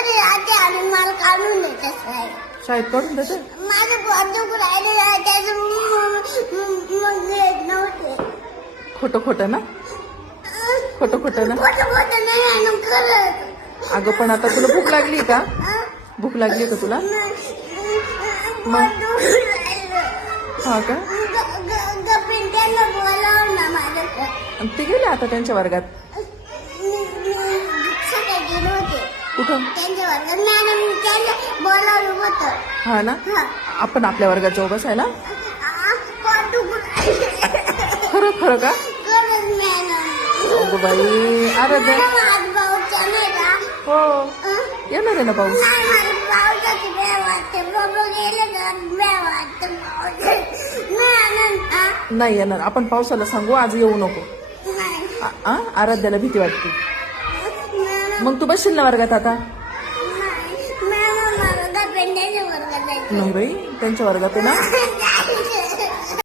घरी आते आणि मला काढून देते साहेब. शाळेत काढून देते. माझे पोट दुखू राहिले त्याचं मग येत नव्हते. खोटं खोटं ना, खोटं खोटं ना. खोटं नाही आहे ना खरंच. अगं पण आता तुला भूक लागली का? भूक लागली का तुला? मग हा का? त्यांना बोलावं ना माझ्याकडे. आणि ते गेले आता त्यांच्या वर्गात. सकाळी गेले होते कुठं? त्यांच्या वर्गात. मॅडम त्यांना बोलावलं होतं. हा ना, आपण आपल्या वर्गात जाऊ बसायला. पोट दुखू राहिले. खरं खरं का? खरंच मॅडम. अगं बाई, आराध्या. आज भाऊच्या नाही का? हो येणार आहे ना पाऊस. नाही मला पावसाची भ्या वाटते. बाबा गेले तर भ्या वाटते पावसाची. नाही येणार. आपण पावसाला सांगू आज येऊ नको. नाही. आराध्याला भीती वाटते. मॅडम मग तू बसशील ना वर्गात आता? नाही. मॅडम मला पेंड्याच्या वर्गात जायचं. नाही बाई, त्यांच्या वर्गात आहे ना.